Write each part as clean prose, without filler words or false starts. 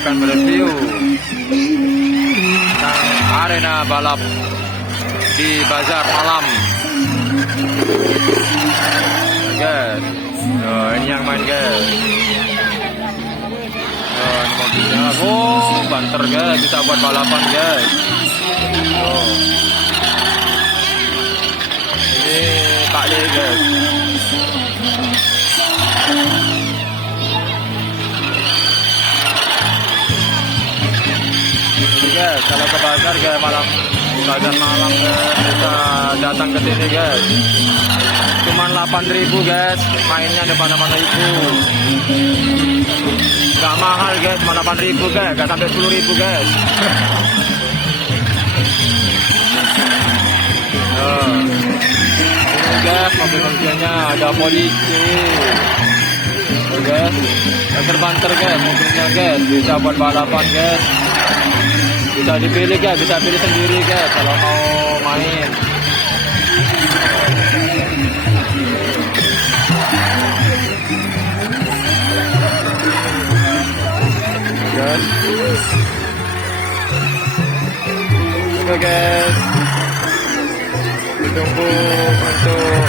akan mereview tentang arena balap di Bazar Malam. Guys, ini yang main guys. Ini mobilnya, banter guys, bisa buat balapan guys. Ini Pak Le guys. Guys, kalau ke bazar guys bazar malam guys, bisa datang ke sini guys. Cuman 8.000 guys, mainnya depan 8.000. Gak mahal guys, cuma 8.000 guys, gak sampai 10.000 guys. Ini guys, mobil-mobilnya ada polisi. Guys, banter-banter guys, mobilnya guys, bisa buat balapan guys. Bisa dipilih guys, bisa pilih sendiri guys kalau mau main. Guys. Oke guys. Ditunggu untuk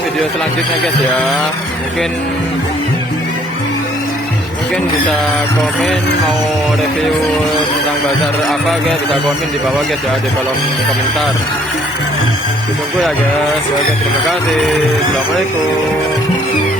video selanjutnya guys ya. Mungkin bisa komen mau review tentang bazar apa guys, bisa komen di bawah guys ya, di kolom komentar. Ditunggu ya guys. Oke, terima kasih. Assalamualaikum.